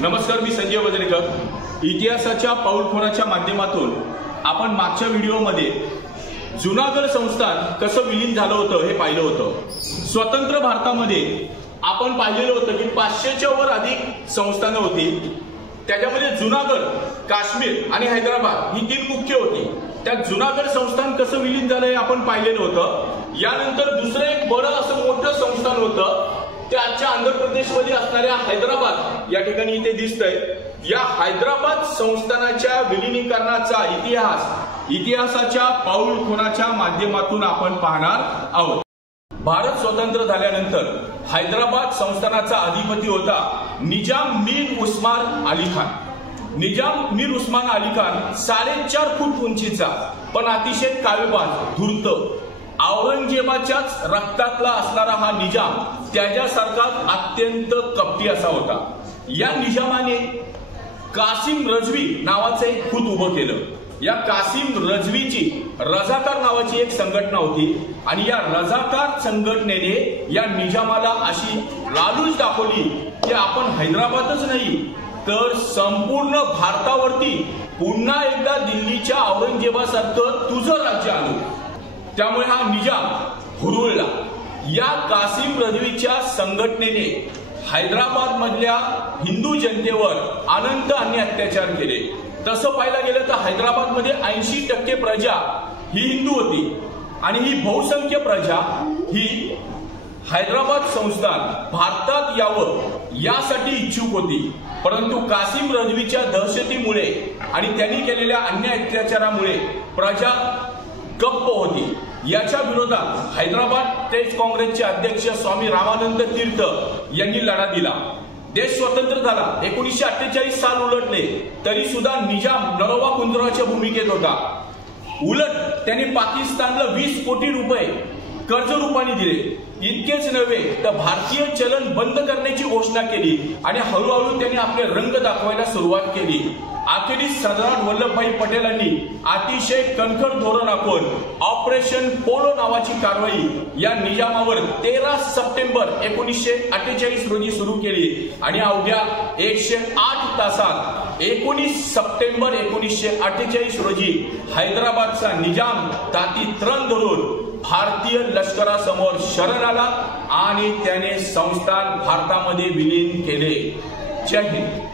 नमस्कार, मी संजय वजरेकर। इतिहासाच्या पाऊलखुणाच्या माध्यमातून आपण मागच्या व्हिडिओमध्ये जुनागड संस्थान कसं विलीन झालं होतं हे पाहिलं होतं। स्वतंत्र भारतामध्ये आपण पाहिलेलं होतं की 500च्या वर अधिक संस्थानं होती। त्याच्यामध्ये जुनागड, काश्मीर आणि हैदराबाद ही तीन मुख्य होती। त्या जुनागड संस्थान कसं विलीन झालं हे आपण पाहिलेलं होतं। यानंतर दुसरं एक बडं असं मोठं संस्थान होतं, ते आजच्या आंध्र प्रदेशमध्ये असणाऱ्या हैदराबाद या ठिकाणी इथे दिसतंय। या हैदराबाद संस्थानाच्या विलीनीकरणाचा इतिहासाच्या पाऊलखुणाच्या माध्यमातून आपण पाहणार आहोत। भारत स्वतंत्र झाल्यानंतर हैदराबाद संस्थानाचा अधिपती होता निजाम मीर उस्मान अली खान। निजाम मीर उस्मान अली खान 4.5 फूट उंचीचा पण अतिशय काळेबाज, धूर्त, औरंगजेबाच्याच रक्तातला असणारा हा निजाम त्याच्यासारखा अत्यंत कपटी असा होता। या निजामाने कासिम रजवी नावाचं एक खुद उभं केलं। या कासिम रजवीची रजाकार नावाची एक संघटना होती आणि या रजाकार संघटनेने या निजामाला अशी लालूच दाखवली की आपण हैदराबादच नाही तर संपूर्ण भारतावरती पुन्हा एकदा दिल्लीच्या औरंगजेबासारखं तुझं राज्य आणू। त्यामुळे हा निजाम हुरळला। या कासिम रजवीच्या संघटनेने हैदराबाद मधल्या हिंदू जनतेवर अनंत अन्य अत्याचार केले। तसं पाहायला गेलं तर हैदराबाद मध्ये 80% प्रजा ही हिंदू होती आणि ही बहुसंख्य प्रजा ही हैदराबाद संस्थान भारतात यावं यासाठी इच्छुक होती। परंतु कासिम रजवीच्या दहशतीमुळे आणि त्यांनी केलेल्या अन्याय अत्याचारामुळे प्रजा गप्प होती। याच्या विरोधात हैदराबाद स्टेट काँग्रेसचे अध्यक्ष स्वामी रामानंद तीर्थ यांनी लढा दिला। देश स्वतंत्र झाला, 1948 साल उलटले तरी सुद्धा निजाम नरोबा कुंजराच्या भूमिकेत होता। उलट त्यांनी पाकिस्तानला 20 कोटी रुपये कर्ज रूपाने दिले। इतकेच नव्हे तर भारतीय चलन बंद करण्याची घोषणा केली आणि हळूहळू त्यांनी आपले रंग दाखवायला सुरुवात केली। अखेरीस सरदार वल्लभभाई पटेलांनी अतिशय कणखर धोरण आखून ऑपरेशन पोलो नावाची कारवाई या निजामावर 13 सप्टेंबर 1948 रोजी सुरू केली आणि अवघ्या 108 तासात 19 सप्टेंबर 1948 रोजी हैदराबादचा निजाम ताती त्रण धरून भारतीय लष्करासमोर शरण आला आणि त्याने संस्थान भारतामध्ये विलीन केले। जय हिंद।